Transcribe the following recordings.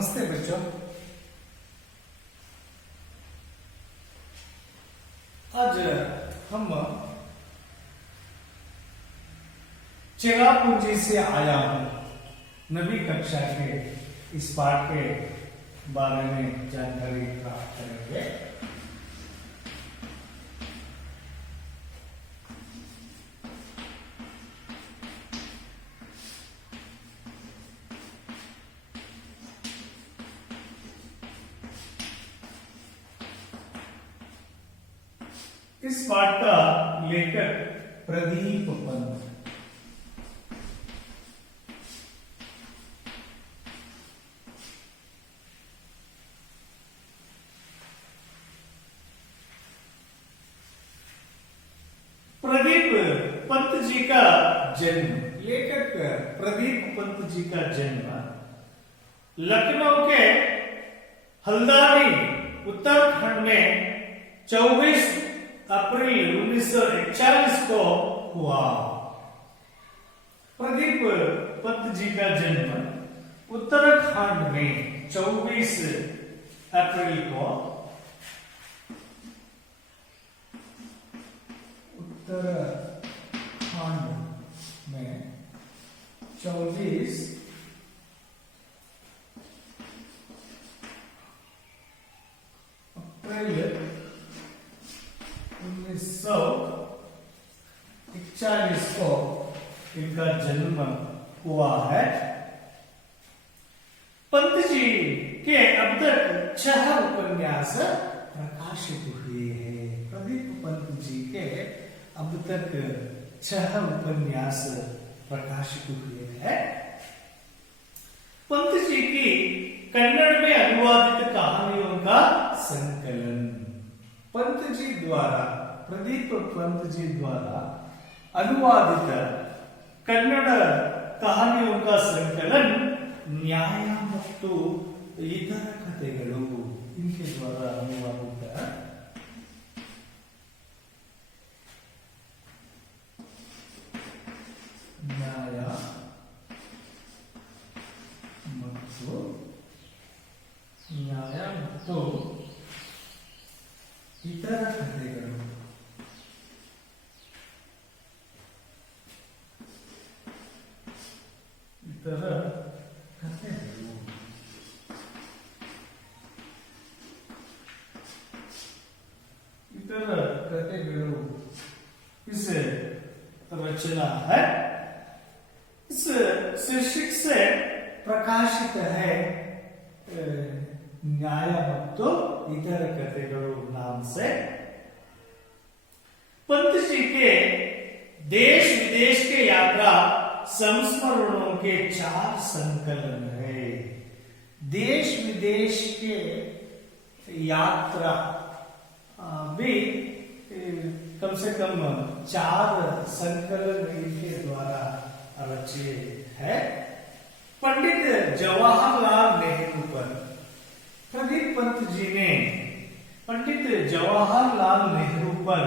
नमस्ते बच्चों। आज हम चिरापुंजी से आया हूं नवी कक्षा के इस पाठ के बारे में जानकारी प्राप्त करेंगे। इस पाठ का लेखक प्रदीप पंत। प्रदीप पंत जी का जन्म, लेखक प्रदीप पंत जी का जन्म लखनऊ के हल्द्वानी उत्तराखंड में 24 अप्रैल 1941 को हुआ। प्रदीप पंत जी का जन्म उत्तराखंड में 24 अप्रैल को उत्तराखंड में 24 अप्रैल 1941 को इनका जन्म हुआ है। पंत जी के अब तक 6 उपन्यास प्रकाशित हुए हैं। प्रदीप पंत जी के अब तक 6 उपन्यास प्रकाशित हुए हैं। पंत जी की कन्नड़ में अनुवादित कहानियों का संकलन पंत जी द्वारा, प्रदीप पंत जी द्वारा अनुवादित कन्नड़ कहानियों का संकलन न्याय ಮತ್ತು इतर कथೆಗಳು, इनके द्वारा अनुवादित न्याय ಮತ್ತು इतर कथೆಗಳು, इतर कथೆಗಳು इतर कथೆಗಳು इस रचना है। इस शीर्षक से प्रकाशित है न्याय ಮತ್ತು इतर कथೆಗಳು नाम से। पंत जी के देश विदेश के यात्रा संस्मरणों के 4 संकलन है। देश विदेश के यात्रा भी कम से कम 4 संकलन इनके द्वारा रचे है। पंडित जवाहरलाल नेहरू पर प्रदीप पंत जी ने पंडित जवाहरलाल नेहरू पर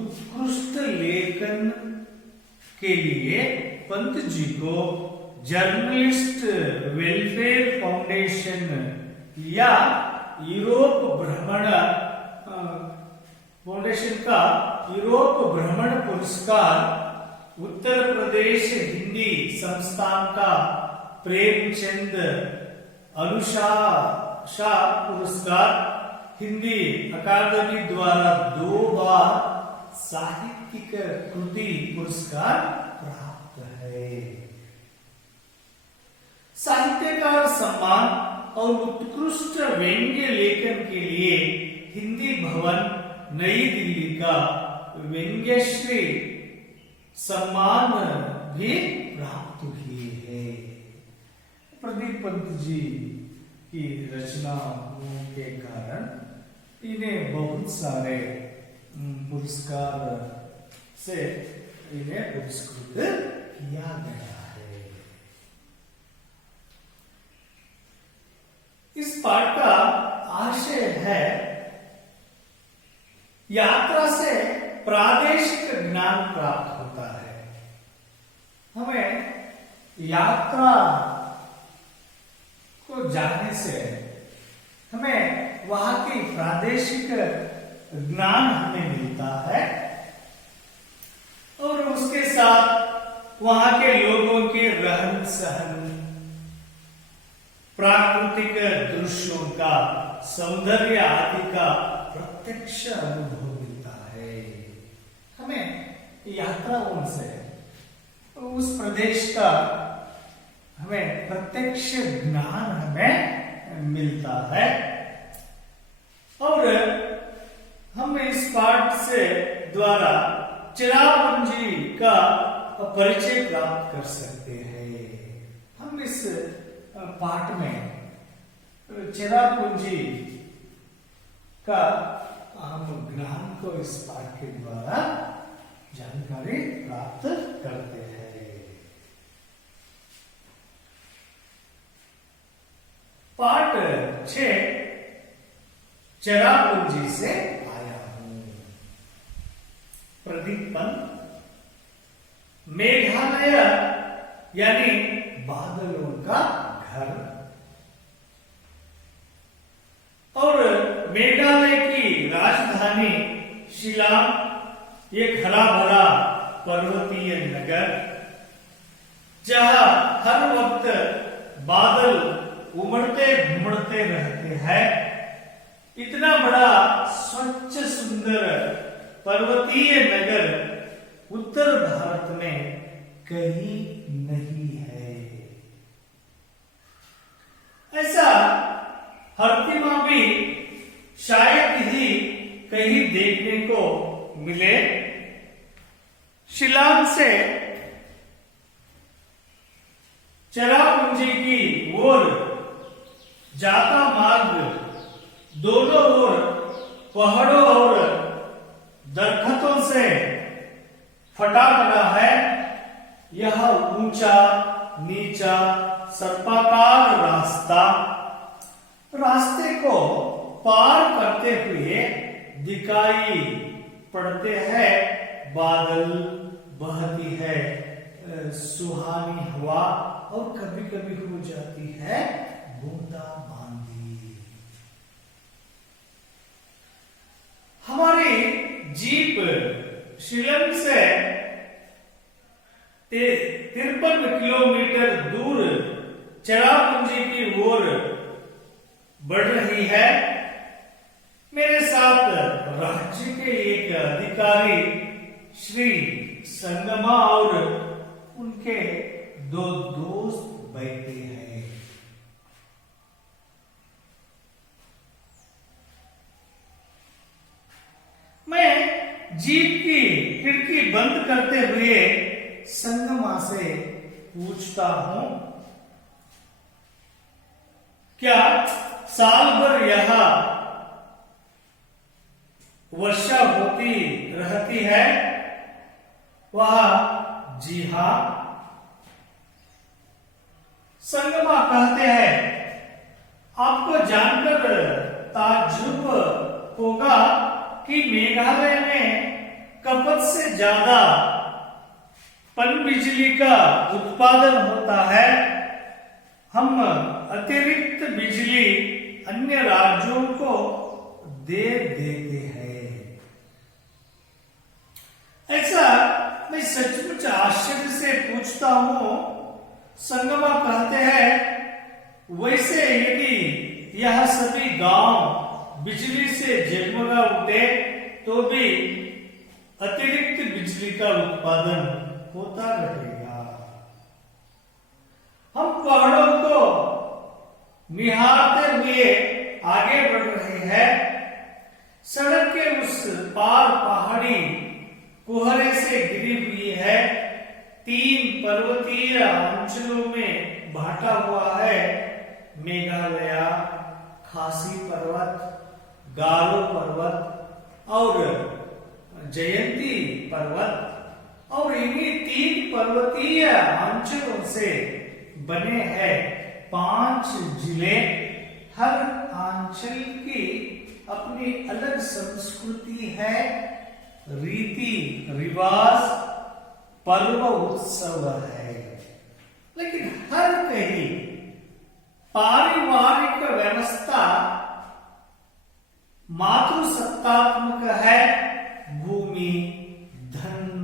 उत्कृष्ट लेखन के लिए पंत जी को जर्नलिस्ट वेलफेयर फाउंडेशन या यूरोप भ्रमण फाउंडेशन का यूरोप भ्रमण पुरस्कार, उत्तर प्रदेश हिंदी संस्थान का प्रेमचंद अनुशासन पुरस्कार, हिंदी अकादमी द्वारा 2 बार साहित्यिक कृति पुरस्कार प्राप्त है। साहित्यकार सम्मान और उत्कृष्ट व्यंग्य लेखन के लिए हिंदी भवन नई दिल्ली का व्यंग्यश्री सम्मान भी प्राप्त हुई है। प्रदीप पंत जी की रचनाओं के कारण इन्हें बहुत सारे पुरस्कार से इन्हें पुरस्कृत किया गया है। इस पाठ का आशय है यात्रा से प्रादेशिक ज्ञान प्राप्त होता है। हमें यात्रा को को जानने से हमें वहां की प्रादेशिक ज्ञान हमें मिलता है और उसके साथ वहां के लोगों के रहन सहन, प्राकृतिक दृश्यों का सौंदर्य आदि का प्रत्यक्ष अनुभव मिलता है। हमें यात्राओं से उस प्रदेश का हमें प्रत्यक्ष ज्ञान हमें मिलता है और हम इस पाठ से द्वारा चिरापुंजी का परिचय प्राप्त कर सकते हैं। हम इस पाठ में चिरापुंजी का हम ज्ञान को इस पाठ के द्वारा जानकारी प्राप्त करते हैं। पाठ 6 चिरापुंजी से आया हूं। प्रदीपन मेघालय यानी बादलों का घर और मेघालय की राजधानी शिलांग एक हरा भरा पर्वतीय नगर जहां हर वक्त बादल उमड़ते घुमड़ते रहते हैं। इतना बड़ा स्वच्छ सुंदर पर्वतीय नगर उत्तर भारत में कहीं नहीं है। ऐसा हरतिमा भी शायद ही कहीं देखने को मिले। शिलांग से चिरापुंजी की ओर जाता मार्ग दोनों ओर पहाड़ों और दरख्तों से फटा पड़ा है। यह ऊंचा नीचा सर्पाकार रास्ते को पार करते हुए दिखाई पड़ते हैं। बादल बहती है सुहानी हवा और कभी कभी हो जाती है बूंदाबांदी। हमारी जीप शिलांग से 53 किलोमीटर दूर चिरापुंजी की ओर बढ़ रही है। मेरे साथ राज्य के एक अधिकारी श्री संगमा और उनके 2 दोस्त बैठे हैं। मैं जीप की खिड़की बंद करते हुए संगमा से पूछता हूं, क्या साल भर यहां वर्षा होती रहती है? वह जी हां। संगमा कहते हैं, आपको जानकर ताज्जुब होगा कि मेघालय में खपत से ज्यादा पनबिजली का उत्पादन होता है। हम अतिरिक्त बिजली अन्य राज्यों को दे देते हैं। ऐसा मैं सचमुच आश्चर्य से पूछता हूं। संगमा कहते हैं, वैसे यदि यह सभी गांव बिजली से जगमगा उठे तो भी अतिरिक्त बिजली का उत्पादन होता रहेगा। हम पहाड़ों को निहारते हुए आगे बढ़ रहे हैं। सड़क के उस पार पहाड़ी कुहरे से घिरी हुई है। 3 पर्वतीय अंचलों में बांटा हुआ है। मेघालय, खासी पर्वत, गारो पर्वत और जयंती पर्वत और इन्हीं 3 पर्वतीय अंचलों से बने हैं 5 जिले। हर अंचल की अपनी अलग संस्कृति है, रीति रिवाज, पर्व उत्सव है, लेकिन हर कहीं पारिवारिक व्यवस्था मातृसत्तात्मक है। भूमि, धन,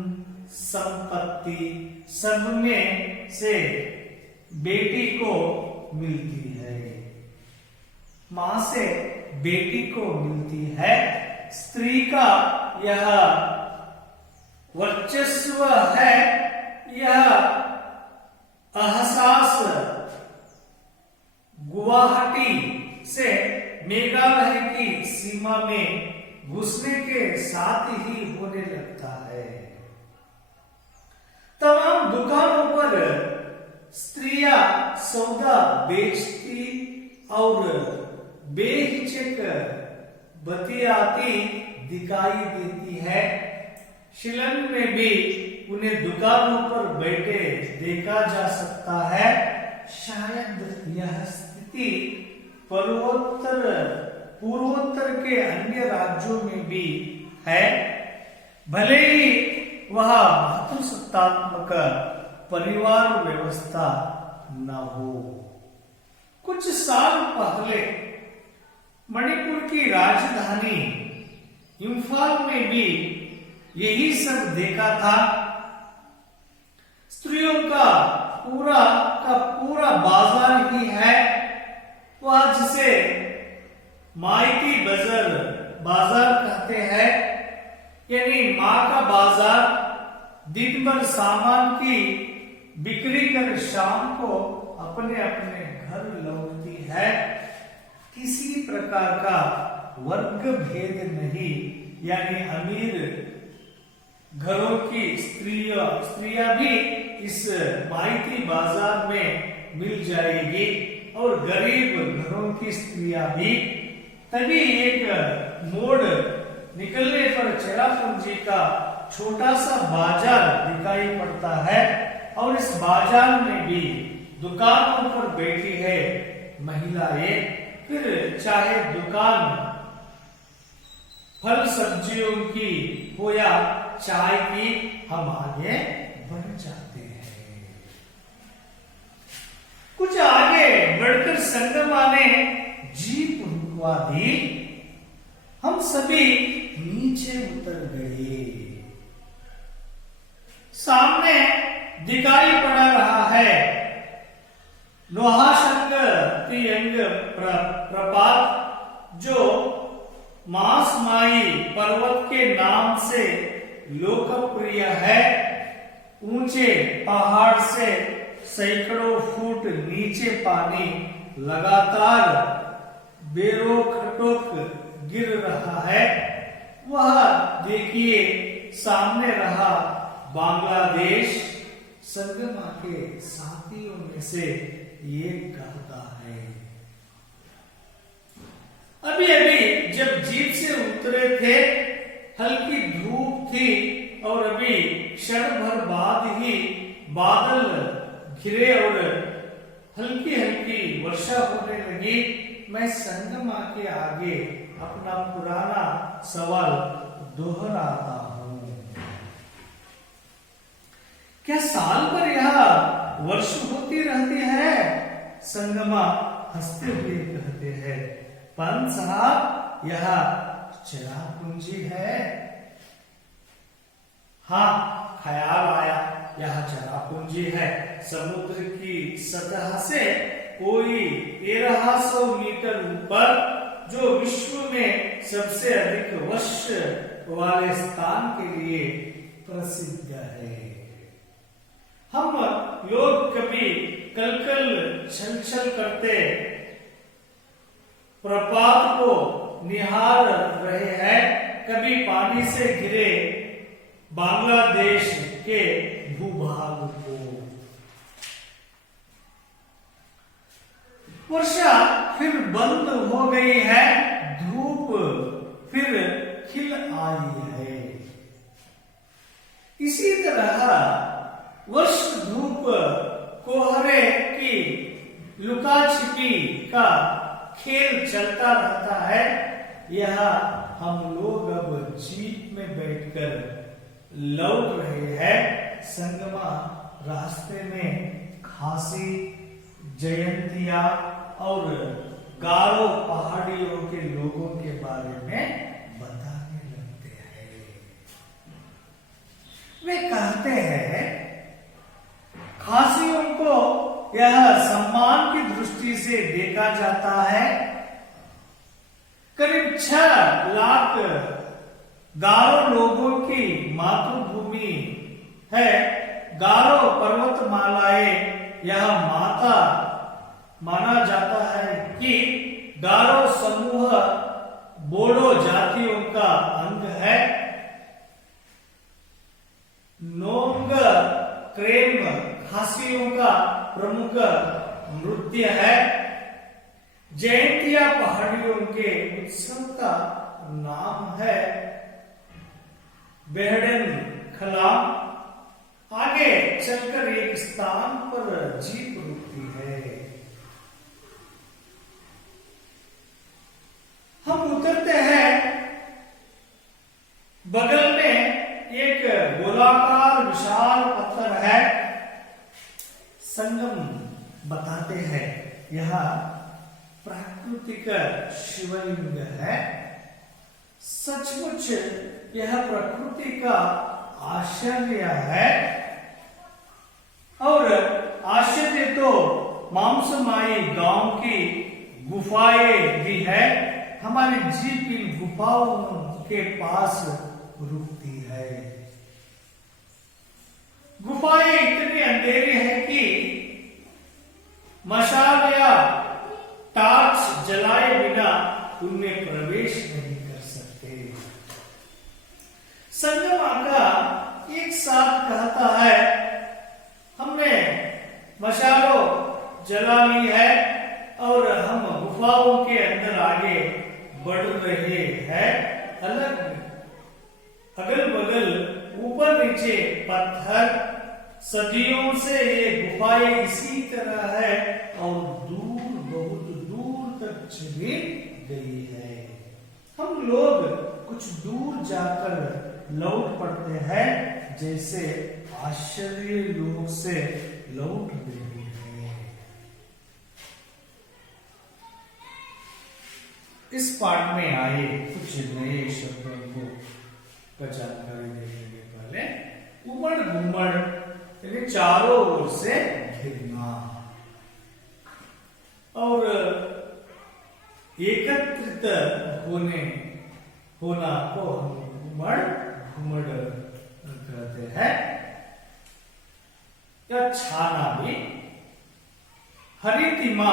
संपत्ति सब में से बेटी को मिलती है, मां से बेटी को मिलती है। स्त्री का यह वर्चस्व है, यह एहसास गुवाहाटी से मेघालय की सीमा में घुसने के साथ ही होने लगता है। तमाम दुकानों पर स्त्रियां सौदा बेचती और बेहिचक बतियाती दिखाई देती है। शिलंग में भी उन्हें दुकानों पर बैठे देखा जा सकता है। शायद यह स्थिति पूर्वोत्तर के अन्य राज्यों में भी है, भले ही वह मातृसत्तात्मक परिवार व्यवस्था न हो। कुछ साल पहले मणिपुर की राजधानी इम्फाल में भी यही सब देखा था। स्त्रियों का पूरा बाजार ही है, वह जिसे माइती बाजार कहते हैं, यानी माँ का बाजार। दिन भर सामान की बिक्री कर शाम को अपने अपने घर लौटती है। किसी प्रकार का वर्ग भेद नहीं, यानी अमीर घरों की स्त्रियां भी इस माइती बाजार में मिल जाएगी और गरीब घरों की स्त्रियां भी। तभी एक मोड़ निकलने पर चेरापूंजी का छोटा सा बाजार दिखाई पड़ता है और इस बाजार में भी दुकानों पर बैठी है महिलाएं। फिर चाहे दुकान फल सब्जियों की हो या चाय की, हम आगे बढ़ जाते हैं। कुछ आगे बढ़कर संगमा ने जीप रुकवा दी। हम सभी नीचे उतर गए। सामने दिखाई पड़ा रहा है नोहाशंग तियंग प्रपात, जो मासमाई पर्वत के नाम से लोकप्रिय है। ऊंचे पहाड़ से सैकड़ों फुट नीचे पानी लगातार बेरोक-टोक गिर रहा है। वह देखिए सामने रहा बांग्लादेश। संगमा के साथियों में से एक कहता है, अभी अभी जब जीप से उतरे थे हल्की धूप थी और अभी क्षण भर बाद ही बादल घिरे और हल्की हल्की वर्षा होने लगी। मैं संगमा के आगे अपना पुराना सवाल दोहराता हूं, क्या साल भर यह वर्ष होती रहती है? संगमा हंसते हुए कहते हैं, पंत साहब यह चेरापूंजी है। हाँ, ख्याल आया, यह चेरापूंजी है। समुद्र की सतह से कोई 1300 मीटर ऊपर, जो विश्व में सबसे अधिक वर्ष वाले स्थान के लिए प्रसिद्ध है। हम लोग कभी कल छल करते प्रपात को निहार रहे हैं, कभी पानी से घिरे बांग्लादेश के भूभाग को। वर्षा फिर बंद हो गई है, धूप फिर खिल आई है। इसी तरह वर्ष धूप कोहरे की लुका छिपी का खेल चलता रहता है। यह हम लोग अब जीप में बैठकर लौट रहे हैं। संगमा रास्ते में खासी, जयंतिया और गारो पहाड़ियों के लोगों के बारे में बताने लगते हैं। वे कहते हैं खासियों को यह सम्मान की दृष्टि से देखा जाता है। करीब 6 लाख गारो लोगों की मातृभूमि है। गारो पर्वतमालाएं यह माता माना जाता है कि गारो समूह बोडो जातियों का अंग है। नोंग क्रेम खासियों का प्रमुख नृत्य है। जयंतिया पहाड़ियों के उत्सव का नाम है बेहडन खलाम। आगे चलकर एक स्थान पर जीप रुकती है। हम उतरते हैं। बगल में एक गोलाकार विशाल पत्थर है। संगम बताते हैं यह प्राकृतिक शिवलिंग है। सचमुच यह प्रकृति का आश्चर्य है। और आश्चर्य तो मांसमाई गांव की गुफाएं भी है। हमारी जीप इन गुफाओं के पास रुकती है। गुफाएं इतनी अंधेरी है कि मशाल या टार्च जलाए बिना उनमें प्रवेश नहीं कर सकते। संगम आका एक साथ कहता है हमने मशालों जला ली है और हम गुफाओं के अंदर आगे बढ़ रहे हैं। अगल बगल ऊपर नीचे पत्थर। सदियों से ये गुफाएं इसी तरह है और दूर बहुत दूर तक चली गई है। हम लोग कुछ दूर जाकर लौट पड़ते हैं जैसे आश्चर्य लोग से लौट रहे हैं। इस पाठ में आए कुछ नए शब्दों को जानकारी देने के पहले उमड़ घुमड़ यानी चारों ओर से घिरना और एकत्रित होना को हम उमड़ घुमड़ कहते हैं या छाना भी। हरितिमा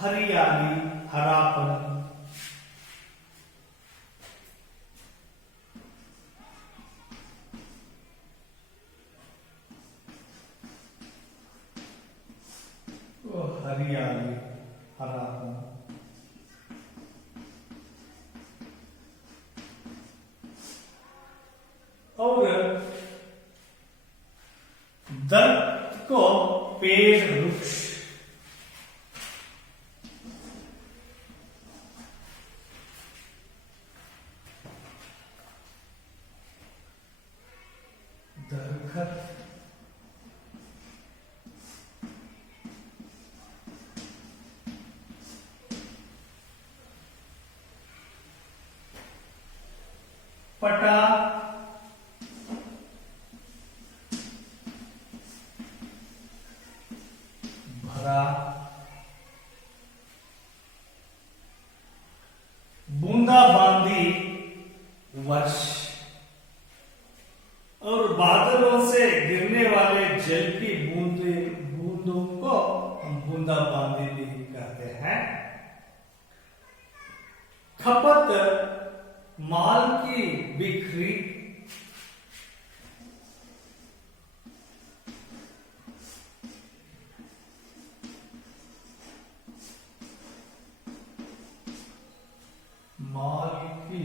हरियाली हरापन। हरियाली हरापन। और दर्द को पेड़ वृक्ष। दरखत। पटा। भरा। बूंदाबांदी वर्ष। और बादलों से गिरने वाले जल की बूंदों को हम बूंदाबांदी भी कहते हैं। खपत माल की बिक्री। माल की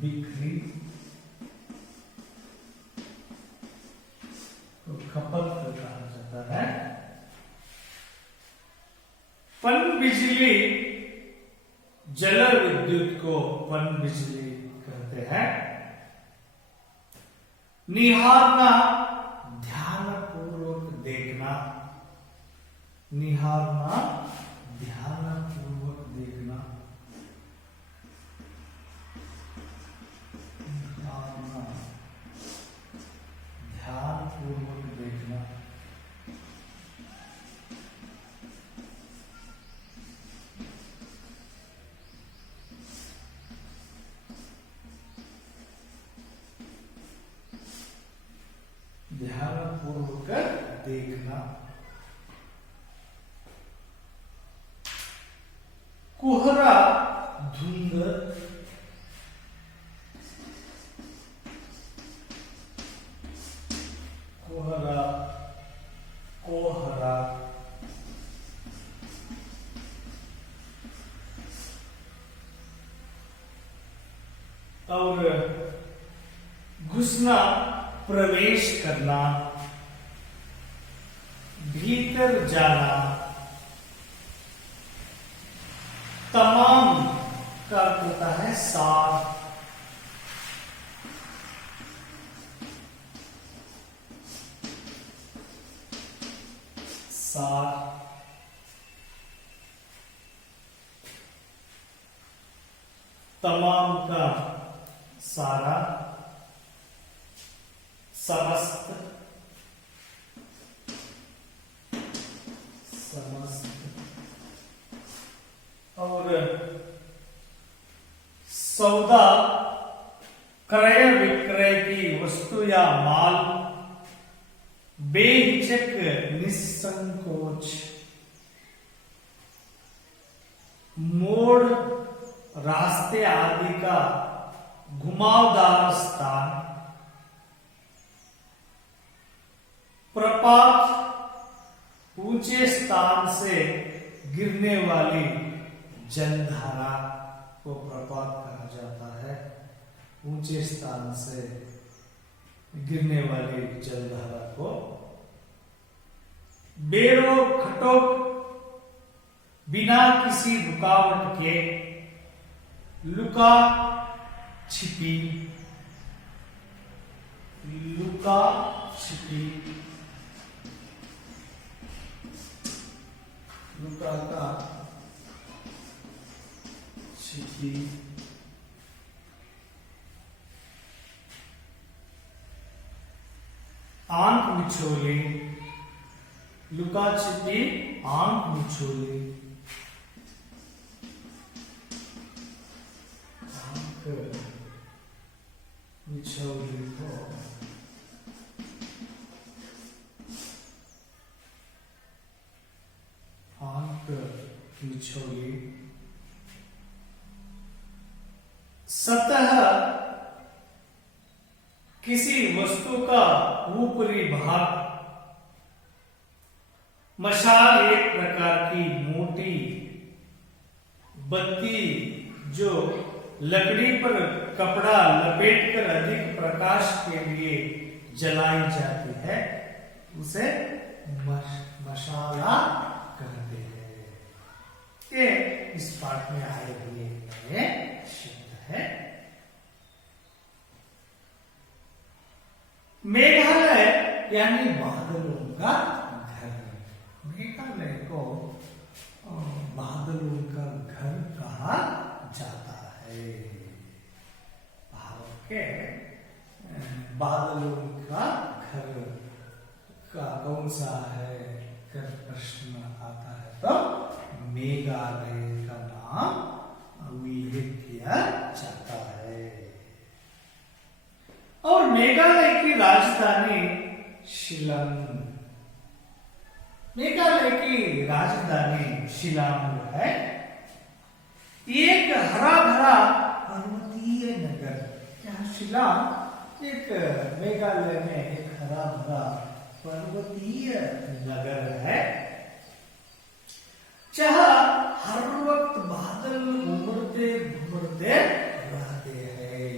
बिक्री तो खपत कहा जाता है। पन बिजली जल विद्युत को पन बिजली कहते हैं। निहारना ध्यान पूर्वक देखना। निहारना ध्यानपूर्वक देखना। कोहरा धुंध, कोहरा कोहरा, और घुसना प्रवेश करना, भीतर जाना। तमाम का अर्थ होता है सार। सार, तमाम का सारा, समस्त, समस्त, और सौदा क्रय विक्रय की वस्तु या माल, बेहिचक निसंकोच, मोड़ रास्ते आदि का घुमावदार स्थान, प्रपात ऊंचे स्थान से गिरने वाली जलधारा को प्रपात कहा जाता है। ऊंचे स्थान से गिरने वाली जलधारा को। बेरोक खटोक, बिना किसी रुकावट के, लुका छिपी, लुका छिपी, लुका का छिपी, आंख मिचोली, लुका छिपी आंख मिचोली, आंख मिचोली को आंख मिचोली। सतह किसी वस्तु का ऊपरी भाग। मशाल एक प्रकार की मोटी बत्ती जो लकड़ी पर कपड़ा लपेटकर अधिक प्रकाश के लिए जलाई जाती है, उसे मशाला कहते हैं। ये इस पाठ में आए हुए नए शब्द है। मेघालय यानी बादलों का घर। मेघालय को बादलों का घर कहा जाता है। भारत के बादलों का घर का कौन सा है कर प्रश्न आता है तो मेघालय का नाम उल्लेख किया जाता है। और मेघालय की राजधानी शिलांग। मेघालय की राजधानी शिलांग है। एक हरा भरा पर्वतीय नगर। यहाँ शिलांग एक मेघालय में एक हरा भरा पर्वतीय नगर है, जहां हर वक्त बादल उमड़ते घुमड़ते रहते हैं।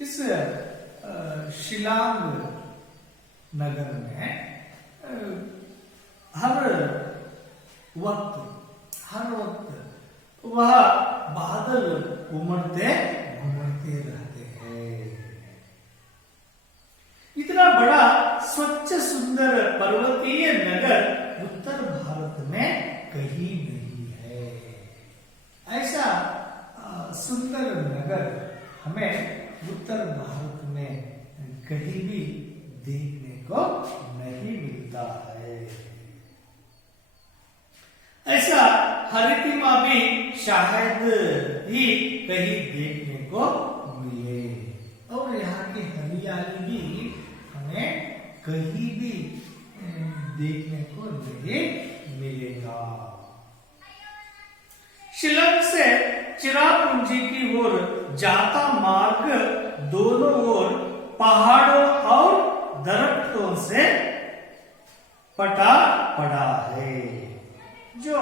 इस शिलांग नगर में हर वक्त वह बादल उमड़ते घुमड़ते रहते हैं। इतना बड़ा स्वच्छ सुंदर पर्वतीय नगर उत्तर भारत में कहीं नहीं है। ऐसा सुंदर नगर हमें उत्तर भारत में कहीं भी देखने को नहीं मिलता है। ऐसा हरितिमा भी शायद ही कहीं देखने को मिले। और यहाँ की हरियाली भी हमें कहीं भी देखने को नहीं मिलेगा। शिलांग से चिरापुंजी की ओर जाता मार्ग दोनों ओर पहाड़ों और दरख्तों से पटा पड़ा है। जो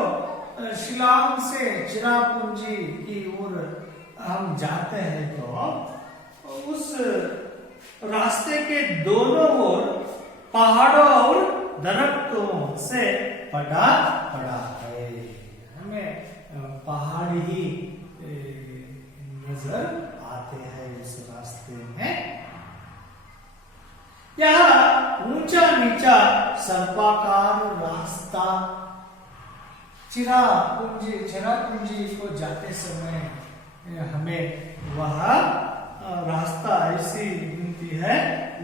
शिलांग से चिरापुंजी की ओर हम जाते हैं तो उस रास्ते के दोनों ओर पहाड़ों और दरख्तों से पटा पड़ा है। हमें पहाड़ ही नजर आते हैं उस रास्ते में। यह ऊंचा नीचा सर्पाकार रास्ता चिरापुंजी को जाते समय हमें वह रास्ता ऐसी मिलती है,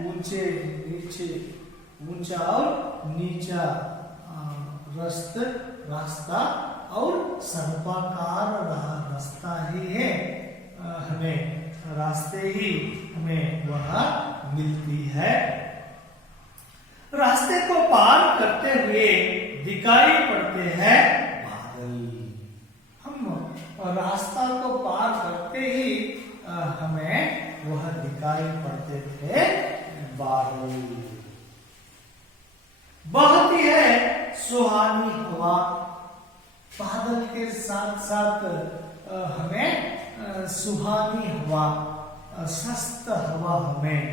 ऊंचे नीचे ऊंचा और नीचा रास्ता और सर्पाकार रास्ता ही है। हमें रास्ते ही हमें वह मिलती है। रास्ते को पार करते हुए दिखाई पड़ते हैं बादल। हम रास्ता को पार करते ही हमें वह दिखाई पड़ते थे बादल। बहती है सुहानी हवा, बादल के साथ साथ हमें सुहानी हवा, स्वस्थ हवा हमें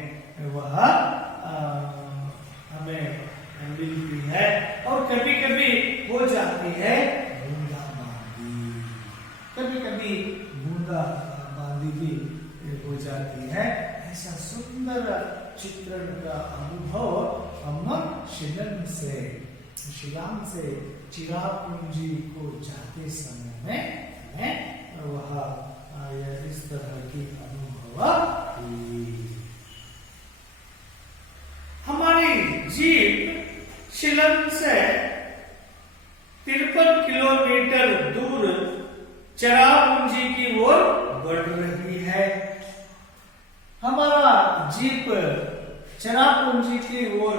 मिलती है। और कभी कभी हो जाती है बूंदाबांदी, कभी कभी बूंदाबांदी भी हो जाती है। ऐसा सुंदर चित्रण का अनुभव हम शिलांग से चिरापुंजी को जाते समय में वह इस तरह की अनुभव हुई। हमारी जीप शिलांग से 53 किलोमीटर दूर चिरापुंजी की ओर बढ़ रही है। हमारा जीप चिरापुंजी की ओर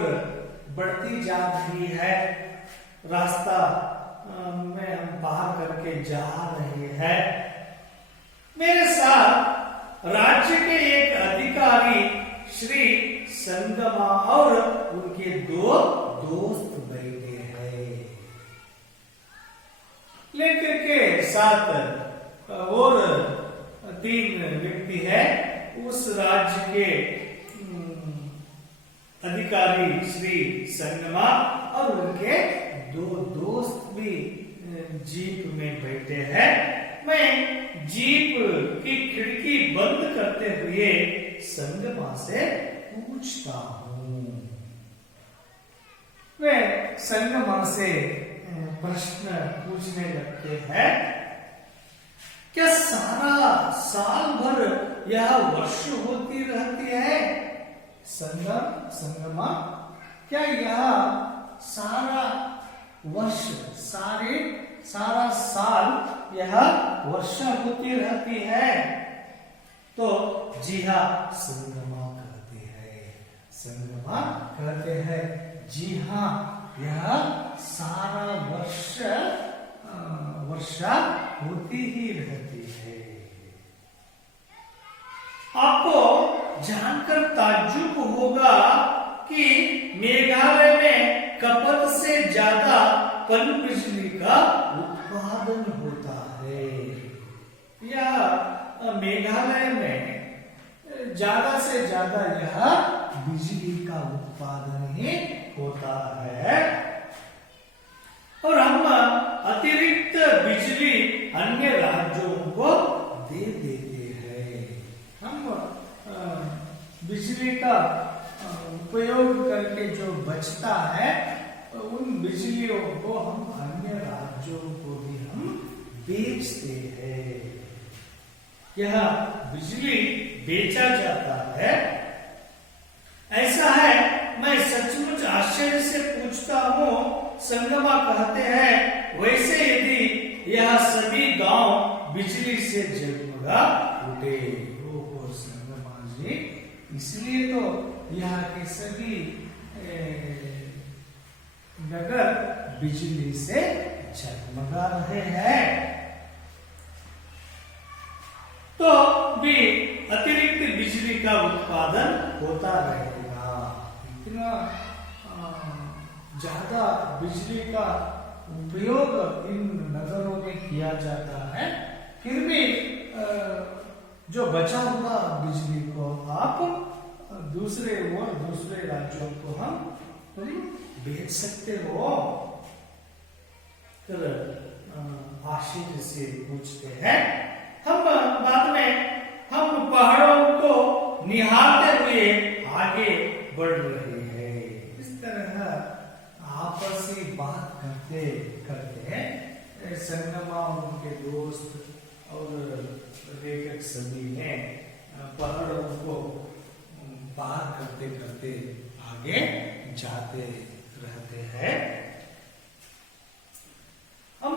बढ़ती जा रही है। रास्ता में हम पार करके जा रहे हैं। मेरे साथ राज्य के एक अधिकारी श्री संगमा और उनके 2 दोस्त बैठे हैं। लेकर के साथ और 3 व्यक्ति है। उस राज्य के अधिकारी श्री संगमा और उनके 2 दोस्त भी जीप में बैठे हैं। मैं जीप की खिड़की बंद करते हुए संगमा से पूछता हूँ। वे संगमा से प्रश्न पूछने लगते हैं, क्या सारा साल भर यह वर्ष होती रहती है? संगमा, क्या यह सारा वर्ष सारा साल यह वर्षा होती रहती है? तो जी हाँ, संगमा कहते हैं जी हाँ, यह सारा वर्षा होती ही रहती है। आपको जानकर ताज्जुब होगा कि मेघालय में खपत से ज्यादा पनबिजली का उत्पादन होता है। यह मेघालय में ज्यादा से ज्यादा यह बिजली का उत्पादन ही होता है। और हम अतिरिक्त बिजली अन्य राज्यों को दे देते हैं। हम बिजली का उपयोग करके जो बचता है उन बिजलियों को हम अन्य राज्यों को भी हम बेचते हैं। यह बिजली बेचा जाता है। ऐसा है, मैं सचमुच आश्चर्य से पूछता हूँ। संगमा कहते हैं, वैसे यदि यह सभी गांव बिजली से जगमगा उठे। संगमा जी इसलिए तो यहाँ के सभी नगर बिजली से जगमगा रहे हैं। तो भी अतिरिक्त बिजली का उत्पादन होता रहेगा। इतना ज्यादा बिजली का उपयोग इन नगरों में किया जाता है, फिर भी जो बचा हुआ बिजली को आप दूसरे राज्यों को हम बेच सकते हो। तो आशीष से पूछते हैं, हम बाद में हम पहाड़ों को निहारते हुए आगे बढ़ रहे हैं। इस तरह आपसी बात करते करते संगमा उनके दोस्त और लेखक सभी ने पहाड़ों को पार करते करते आगे जाते रहते हैं। हम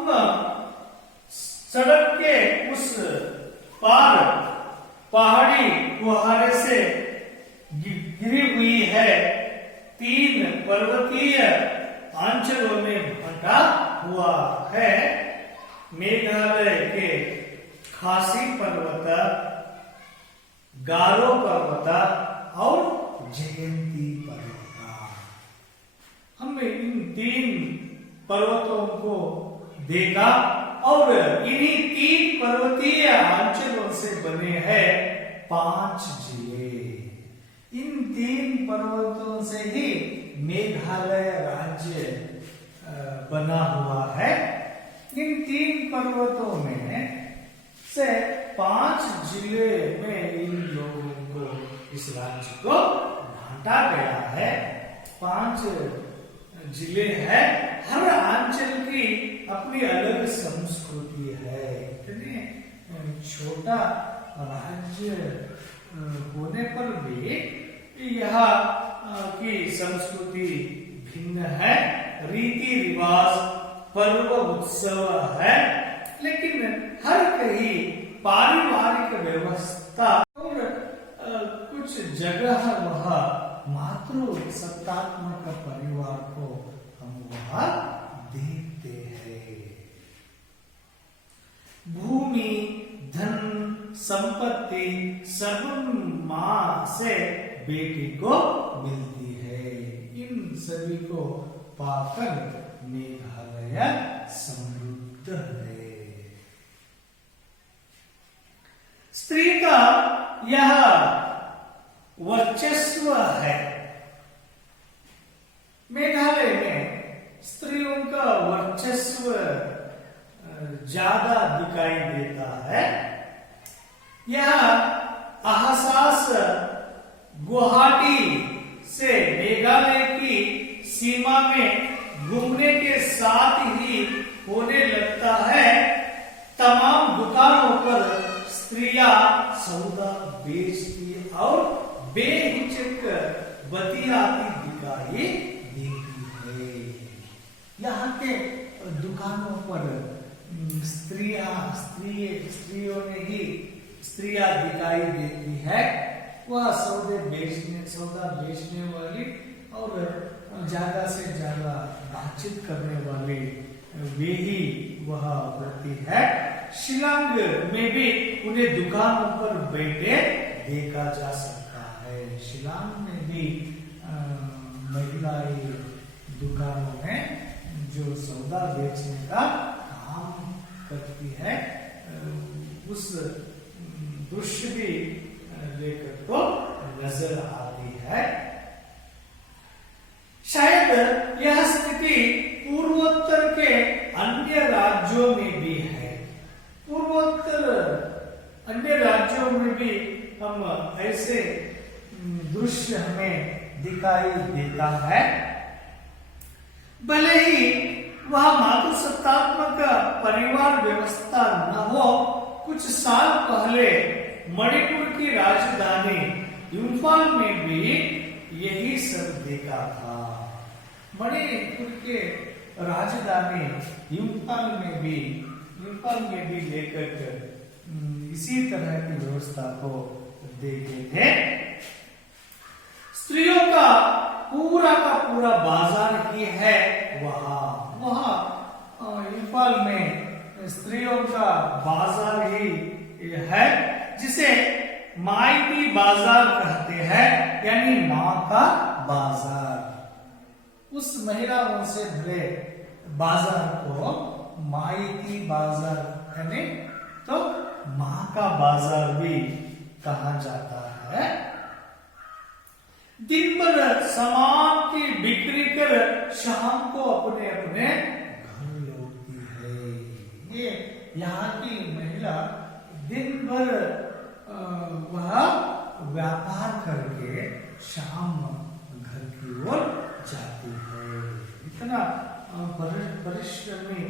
सड़क के उस पार पहाड़ी कुहारे से घिरी हुई है 3 पर्वतीय अंचलों में बंटा हुआ है। मेघालय के खासी पर्वत, गारो पर्वत और जयंती पर्वत। हमने इन 3 पर्वतों को देखा और इन्हीं 3 पर्वतीय अंचलों से बने हैं 5 जिले। इन 3 पर्वतों से ही मेघालय राज्य बना हुआ है। इन 3 पर्वतों में से 5 जिले में इन लोगों को इस राज्य को बांटा गया है। 5 जिले हैं, हर अंचल की अपनी अलग संस्कृति है। इतने छोटा राज्य होने पर भी यहाँ की संस्कृति भिन्न है, रीति रिवाज, पर्व उत्सव है, लेकिन हर कहीं पारिवारिक व्यवस्था और कुछ जगह वह मातृ सत्तात्मक परिवार को हम वहां देखते हैं। भूमि, धन, संपत्ति सब मां से बेटी को मिलती है। इन सभी को पाकर मेघालय समृद्ध है। स्त्री का यह वर्चस्व है। मेघालय में स्त्रियों का वर्चस्व ज्यादा दिखाई देता है। यह अहसास गुवाहाटी से मेघालय की सीमा में घूमने के साथ ही होने लगता है। तमाम दुकानों पर स्त्रियां सौदा बेचती और बेहिचक बतियाती दिखाई देती है। यहाँ के दुकानों पर स्त्रियों ने ही स्त्रियां दिखाई देती है। वह सौदा बेचने वाली और ज्यादा से ज्यादा बातचीत करने वाले वे ही वह होती है। शिलांग में भी उन्हें दुकानों पर बैठे देखा जा सकता है। शिलांग में भी महिलाएं दुकानों में जो सौदा बेचने का काम करती है, उस दृश्य भी लेकर को नजर आती है। शायद यह स्थिति पूर्वोत्तर के अन्य राज्यों में भी है। पूर्वोत्तर अन्य राज्यों में भी हम ऐसे दृश्य हमें दिखाई देता है। भले ही वह मातृसत्तात्मक परिवार व्यवस्था न हो, कुछ साल पहले मणिपुर की राजधानी इम्फाल में भी यही सब देखा था। मणिपुर के राजधानी इम्फाल में भी लेकर इसी तरह की व्यवस्था को देखे थे। स्त्रियों का पूरा बाजार ही है वहां इंफाल में स्त्रियों का बाजार ही है, जिसे मायकी बाजार कहते हैं, यानी माँ का बाजार। उस महिलाओं से भरे बाजार को मायकी बाजार यानी तो माँ का बाजार भी कहा जाता है। दिन भर सामान की बिक्री कर शाम को अपने अपने घर लौटती है। ये यहाँ की महिला दिन भर वह व्यापार करके शाम घर की ओर जाती है। इतना परिश्रमी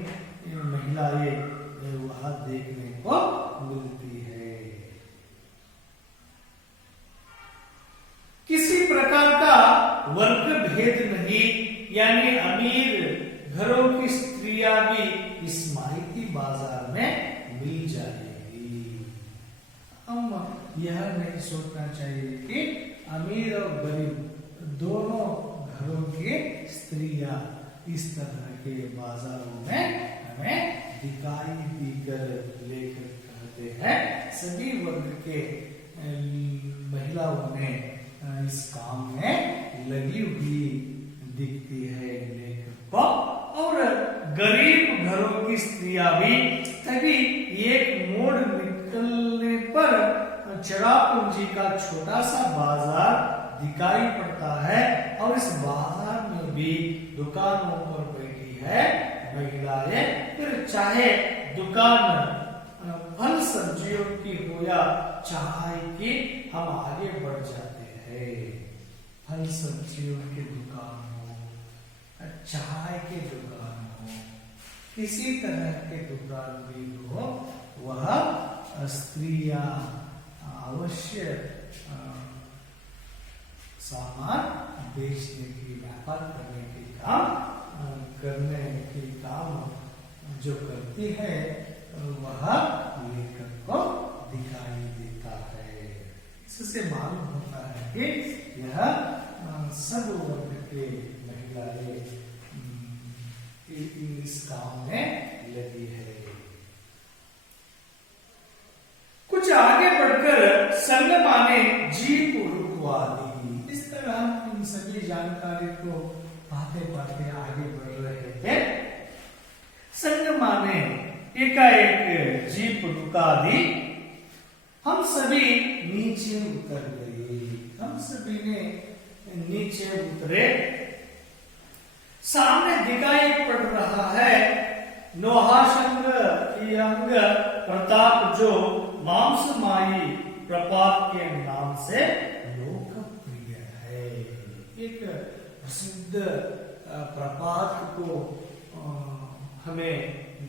महिलाएं वहां देखने को मिलती है। किसी प्रकार का वर्ग भेद नहीं, यानी अमीर घरों की स्त्रियां भी इस मायकी बाजार में मिल जाएगी। हम यह नहीं सोचना चाहिए कि अमीर और गरीब दोनों घरों की स्त्रियां इस तरह के बाजारों में हमें दिखाई देकर लेकर कहते हैं। सभी वर्ग के महिलाओं ने इस काम में लगी हुई दिखती है लेकर को, और गरीब घरों की स्त्रियां भी तभी एक मोड़ निकलने पर चरापूंजी का छोटा सा बाजार दिखाई पड़ता है, और इस बाजार में भी दुकानों पर बैठी है महिलाएं। फिर चाहे दुकान फल सब्जियों की हो या चाय की, हम आगे बढ़ जाते हैं। फल सब्जियों की दुकान हो, चाय की दुकान हो, किसी तरह के दुकान भी हो, वह स्त्रियां अवश्य सामान बेचने की, व्यापार करने के काम जो करती है वह लेकर को दिखाई देता है। इससे मालूम होता है कि यह सब वर्ग के महिलाएं इस काम में लगी है। कुछ आगे बढ़कर संगमा ने जीप रुकवा दी। इस तरह हम इन सभी जानकारी को पाते आगे बढ़ रहे थे। संगमा ने एकाएक जीप रुका दी। हम सभी नीचे उतर गए। हम सभी ने नीचे उतरे। सामने दिखाई पड़ रहा है नोहाशंग यंग प्रताप, जो मांसमाई प्रपात के नाम से लोकप्रिय है। एक प्रसिद्ध प्रपात को हमें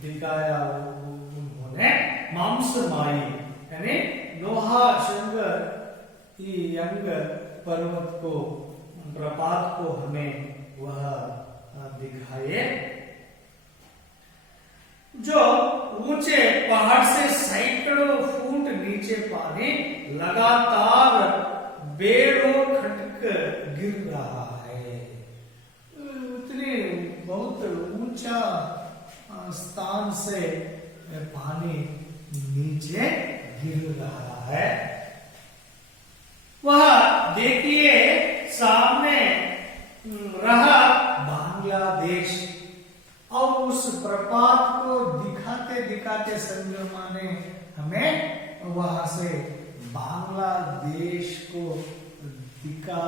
दिखाया उन्होंने, मांसमाई यानी नोहाशंग यंग पर्वत को, प्रपात को हमें वह दिखाए, जो ऊंचे पहाड़ से सैकड़ों फुट नीचे पानी लगातार बेड़ों खटक गिर रहा है। उतने बहुत ऊंचा स्थान से पानी नीचे गिर रहा है। वह देखिए सामने रहा बांग्लादेश, और उस प्रपात को दिखाते दिखाते संगमा ने हमें वहां से बांग्लादेश को दिखा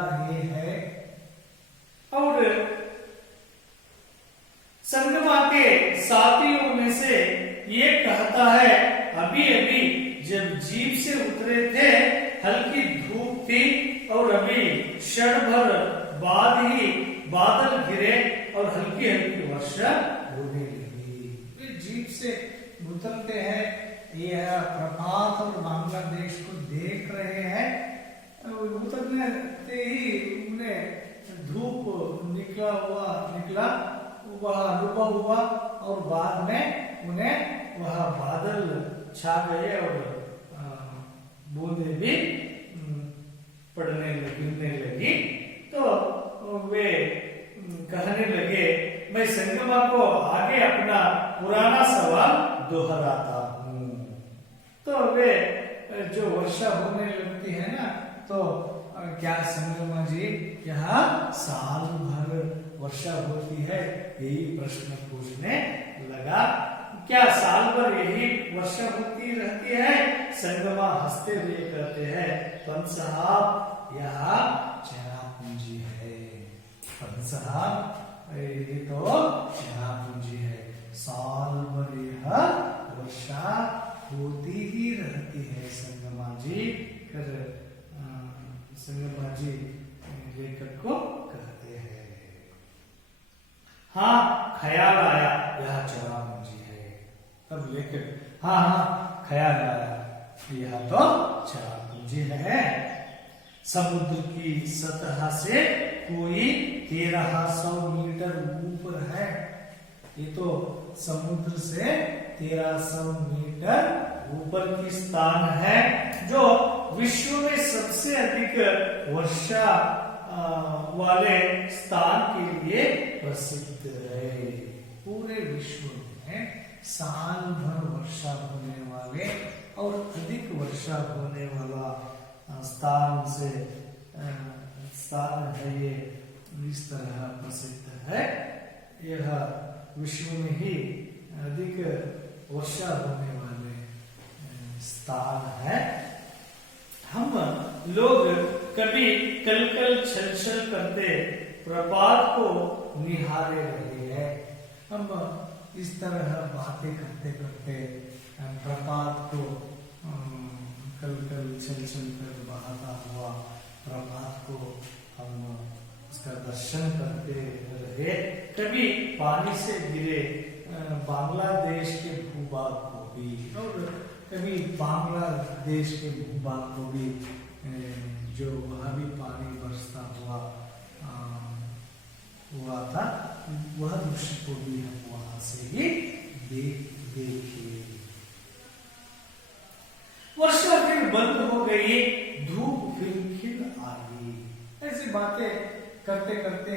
रहे हैं। और संगमा के साथियों में से ये कहता है, अभी अभी जब जीप से उतरे थे हल्की धूप थी, और अभी क्षण भर बाद ही बादल गिरे और हल्की हल्की वर्षा होने लगी। जीप से उतरते हैं, यह प्रपात और बांग्लादेश को देख रहे हैं। उतरने ही उन्हें धूप निकला वह अनुभव हुआ, और बाद में उन्हें वह बादल छा गए और बूंदे भी गिरने संगमा को आगे अपना पुराना सवाल दोहराता हूँ। तो वे जो वर्षा होने लगती है ना, तो क्या संगमा जी क्या साल भर वर्षा होती है, यही प्रश्न पूछने लगा। क्या साल भर यही वर्षा होती रहती है? संगमा हंसते हुए कहते हैं, पंत साहब यह चेरापूंजी है। पंत साहब ये तो चेरापूंजी है, साल भर यह वर्षा होती ही रहती है संगमा जी। कर संगमा जी लेखक को कहते हैं। हाँ ख्याल आया यह चेरापूंजी है। तब लेखक हाँ ख्याल आया यह तो चेरापूंजी है। समुद्र की सतह से कोई 1300 मीटर ऊपर है। ये तो समुद्र से 1300 मीटर ऊपर की स्थान है, जो विश्व में सबसे अधिक वर्षा वाले स्थान के लिए प्रसिद्ध है। पूरे विश्व में साल भर वर्षा होने वाले और अधिक वर्षा होने वाला स्थान है ये, इस तरह प्रसिद्ध है। यह विश्व में ही अधिक वर्षा होने वाले स्थान है। हम लोग कभी कल छल छल करते प्रपात को निहारे रहे हैं। हम इस तरह बातें करते करते प्रपात को कल छल छल कर बहाता हुआ प्रपात को हम उसका दर्शन करते रहे। कभी पानी से गिरे बांग्लादेश के भूभाग को भी, और कभी बांग्लादेश के भूभाग को भी, जो वहां भी पानी बरसता हुआ था, वह दृश्य को भी हम वहां से ही देखिए। वर्षा फिर बंद हो गई, धूप फिर खिल आई। ऐसी बातें करते करते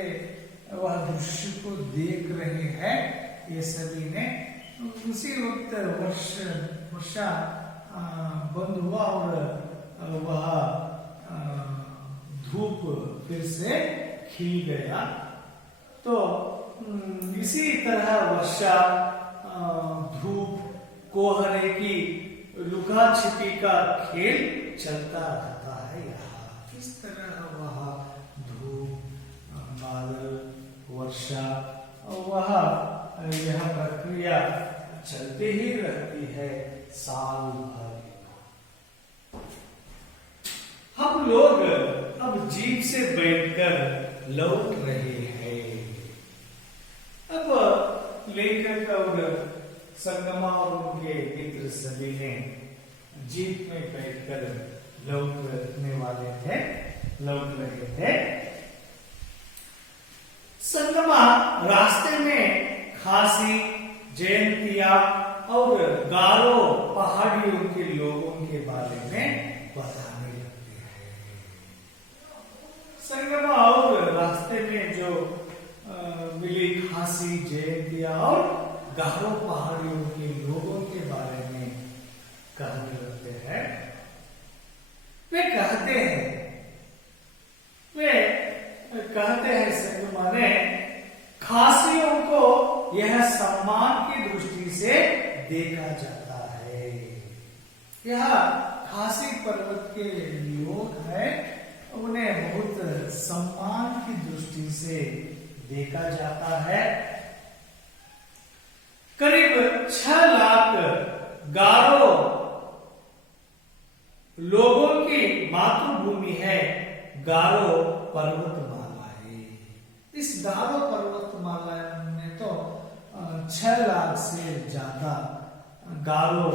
वह दृश्य को देख रहे हैं ये सभी ने। उसी वक्त वर्षा बंद हुआ और वह धूप फिर से खिल गया। तो इसी तरह वर्षा, धूप, कोहरे की लुका छिपी का खेल चलता रहता है यहाँ। इस तरह वह धूप, बादल, वर्षा, वह यह प्रक्रिया चलती ही रहती है साल भर। हम लोग अब जीप से बैठकर लौट रहे हैं। अब लेखक और संगमा और उनके मित्र सभी ने जीप में बैठकर लौट रहे थे। संगमा रास्ते में खासी, जयंतिया और गारो पहाड़ियों के लोगों के बारे में बताने लगते हैं। संगमा और रास्ते में जो मिली खासी, जयंतिया और गारो पहाड़ियों के लोगों के बारे में कहने लगते हैं। वे कहते हैं संगमा ने, खासियों को यह सम्मान की दृष्टि से देखा जाता है। यह खासी पर्वत के लोग हैं, उन्हें बहुत सम्मान की दृष्टि से देखा जाता है। करीब 6 लाख गारो लोगों की मातृभूमि है गारो पर्वतमाला है। इस गारो पर्वतमाला में तो 6 लाख से ज्यादा गारो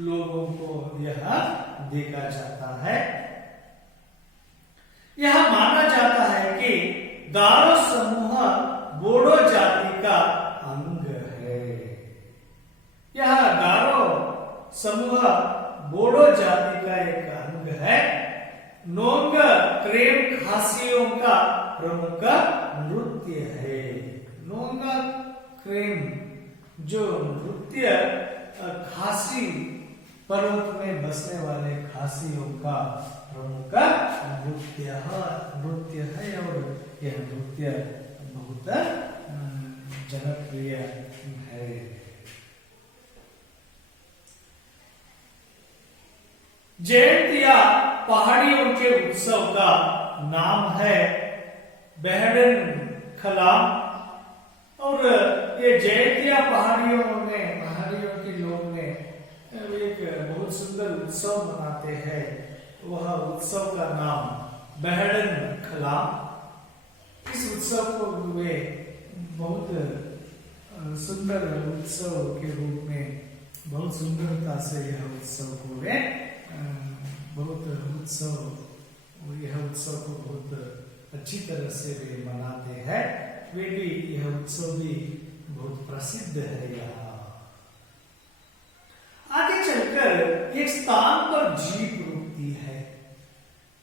लोगों को यह देखा जाता है। यह माना जाता है कि गारो समूह बोडो जाति का अंग है। यह गारो समूह बोडो जाति का एक अंग है। नोंग क्रेम खासियों का प्रमुख नृत्य है। नोंगा क्रेम जो नृत्य खासी पर्वत में बसने वाले खासियों का प्रमुख नृत्य है और यह नृत्य बहुत जनप्रिय है। जयंतिया पहाड़ियों के उत्सव का नाम है बेहड़न खलाम और ये जयंतिया पहाड़ियों के लोग ने एक बहुत सुंदर उत्सव मनाते हैं। वह उत्सव का नाम बेहड़न खलाम। इस उत्सव को वे बहुत सुंदर उत्सव के रूप में बहुत सुंदरता से यह उत्सव को वे यह उत्सव को बहुत अच्छी तरह से वे मनाते हैं। वे भी यह उत्सव भी बहुत प्रसिद्ध है। यहाँ आगे चलकर एक स्थान पर जीप रुकती है।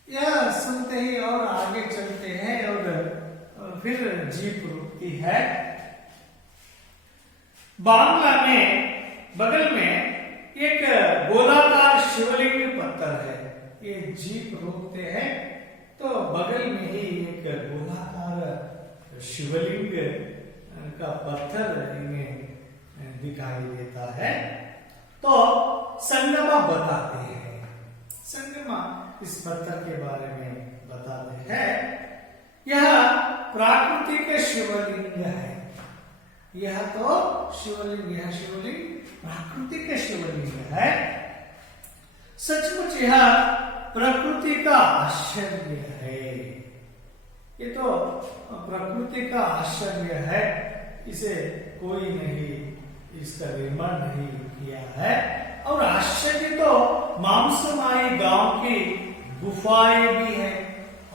यह सुनते ही और आगे चलते हैं और फिर जीप रुकती है। बांग्ला में बगल में एक गोलाकार शिवलिंग पत्थर है। ये जीप रोकते हैं तो बगल में ही एक गोलाकार शिवलिंग का पत्थर इन्हें दिखाई देता है। तो संगमा बताते हैं। संगमा इस पत्थर के बारे में बताते हैं। यह प्राकृतिक शिवलिंग है। यह शिवलिंग प्राकृतिक शिवलिंग है। सचमुच यह प्रकृति का आश्चर्य है। ये तो प्रकृति का आश्चर्य है। इसे कोई नहीं इसका निर्माण नहीं किया है। और आश्चर्य तो मामसमाई गांव की गुफाएं भी है।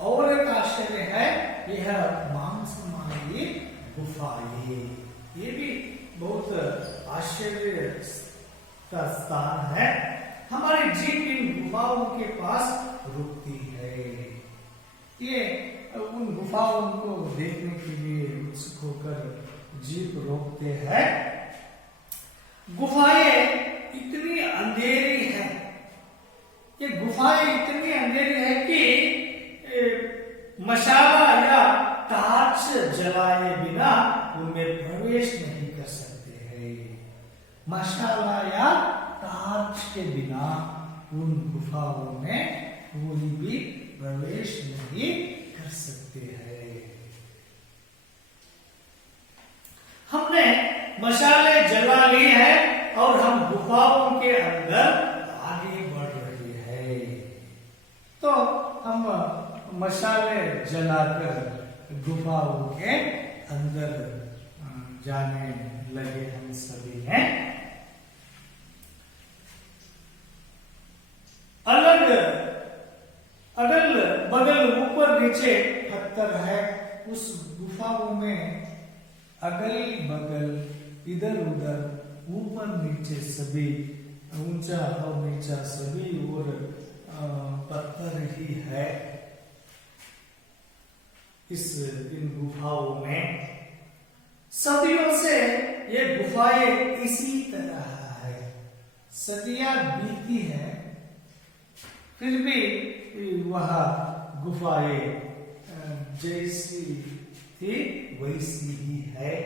और एक आश्चर्य है यह मामसमाई गुफाएं। ये भी बहुत आश्चर्य का स्थान है। हमारी जीप इन गुफाओं के पास रुकती है। ये उन गुफाओं को देखने के लिए उत्सुक होकर जीप रोकते हैं। गुफाएं इतनी अंधेरी है। ये गुफाएं इतनी अंधेरी है कि मशाला या टार्च जलाए बिना उनमें प्रवेश नहीं कर सकते हैं। मशाला या टार्च के बिना उन गुफाओं में कोई भी प्रवेश नहीं कर सकते हैं। हमने मशाले जला ली है और हम गुफाओं के अंदर आगे बढ़ रहे हैं। तो हम मशाले जलाकर गुफाओं के अंदर जाने लगे हम सभी हैं। अगल बगल ऊपर नीचे पत्थर है। उस गुफाओं में अगल बगल इधर उधर ऊपर नीचे सभी ऊंचा और नीचा सभी और पत्थर ही है। इन गुफाओं में सदियों से ये गुफाएं इसी तरह है। सदियां बीती है फिर भी वह गुफाएं जैसी थी वैसी ही है।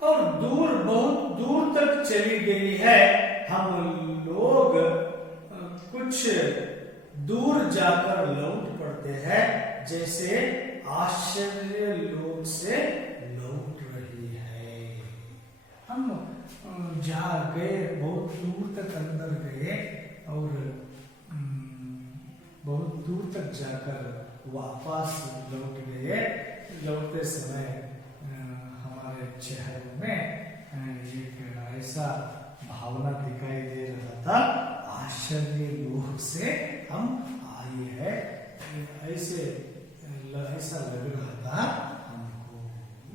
और बहुत दूर तक चली गई है। हम लोग कुछ दूर जाकर लौट पड़ते हैं जैसे आश्चर्य लोग से लौट रही है। हम जा गए, बहुत दूर तक अंदर गए और बहुत दूर तक जाकर वापस लौट गए। लौटते समय हमारे चेहरे में एक ऐसा भावना दिखाई दे रहा था, आश्चर्य लोग से हम आए हैं, ऐसा लग रहा था हमको।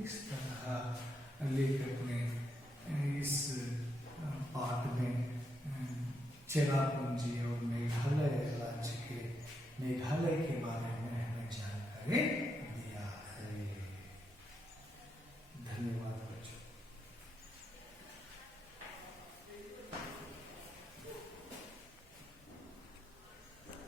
इस तरह लेकर अपने इस पाठ में चेरापूंजी और मेघालय राज्य के मेघालय के बारे में हमें जानकारी